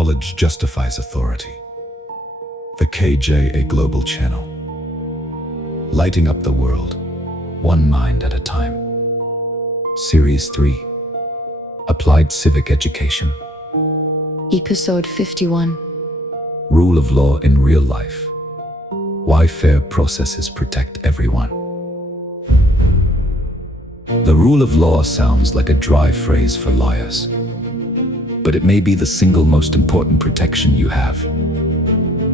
knowledge justifies authority. The KJA Global Channel. Lighting up the world, one mind at a time. Series 3. Applied Civic Education. Episode 51. Rule of law in real life. Why fair processes protect everyone. The rule of law sounds like a dry phrase for lawyers, but it may be the single most important protection you have,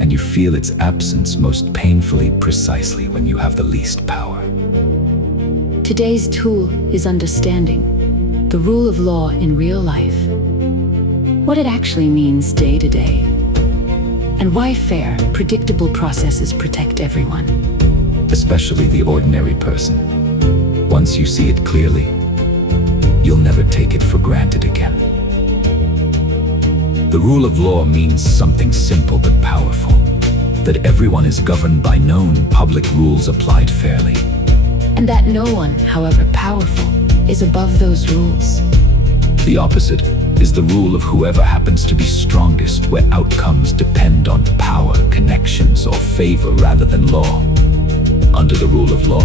and you feel its absence most painfully precisely when you have the least power. Today's tool is understanding the rule of law in real life, what it actually means day to day, and why fair, predictable processes protect everyone. Especially the ordinary person. Once you see it clearly, you'll never take it for granted again. The rule of law means something simple but powerful, that everyone is governed by known public rules applied fairly. And that no one, however powerful, is above those rules. The opposite is the rule of whoever happens to be strongest, where outcomes depend on power, connections, or favor rather than law. Under the rule of law,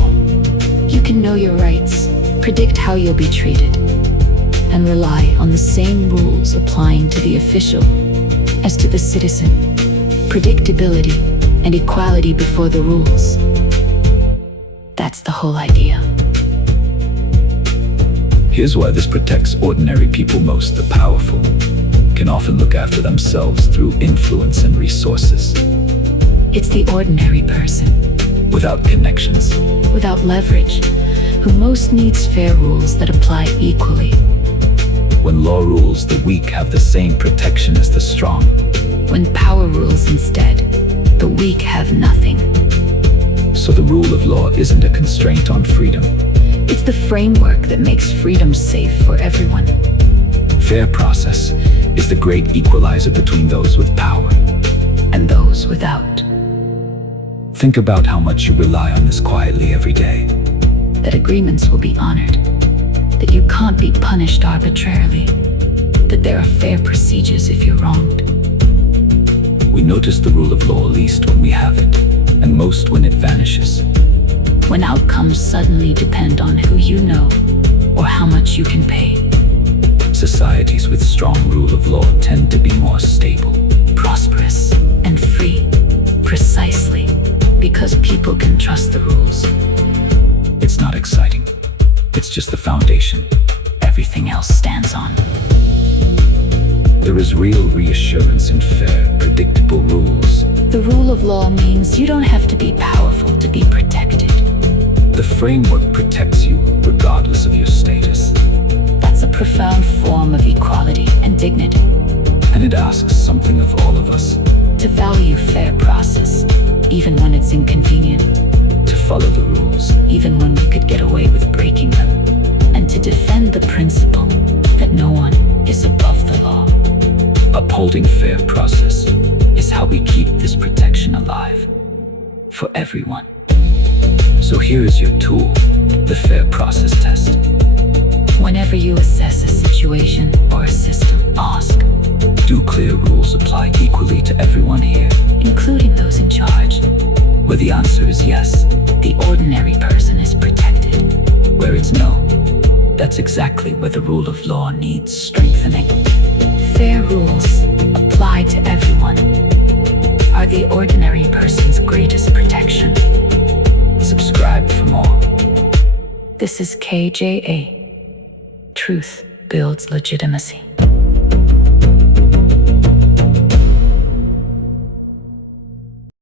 you can know your rights, predict how you'll be treated, and rely on the same rules applying to the official as to the citizen. Predictability and equality before the rules. That's the whole idea. Here's why this protects ordinary people most. The powerful can often look after themselves through influence and resources. It's the ordinary person, without connections, without leverage, who most needs fair rules that apply equally. When law rules, the weak have the same protection as the strong. When power rules instead, the weak have nothing. So the rule of law isn't a constraint on freedom. It's the framework that makes freedom safe for everyone. Fair process is the great equalizer between those with power and those without. Think about how much you rely on this quietly every day. That agreements will be honored, that you can't be punished arbitrarily, that there are fair procedures if you're wronged. We notice the rule of law least when we have it, and most when it vanishes. When outcomes suddenly depend on who you know or how much you can pay. Societies with strong rule of law tend to be more stable, prosperous, and free, precisely because people can trust the rules. It's not exciting. It's just the foundation everything else stands on. There is real reassurance in fair, predictable rules. The rule of law means you don't have to be powerful to be protected. The framework protects you regardless of your status. That's a profound form of equality and dignity. And it asks something of all of us. To value fair process, even when it's inconvenient. To follow the rules, even when we could get away with breaking them. And to defend the principle that no one is above the law. Upholding fair process is how we keep this protection alive for everyone. So here is your tool, the fair process test. Whenever you assess a situation or a system, ask, do clear rules apply equally to everyone here, including those in charge? Where the answer is yes, the ordinary person is protected. Where it's no, that's exactly where the rule of law needs strengthening. Fair rules apply to everyone are the ordinary person's greatest protection. Subscribe for more. This is KJA. Truth builds legitimacy.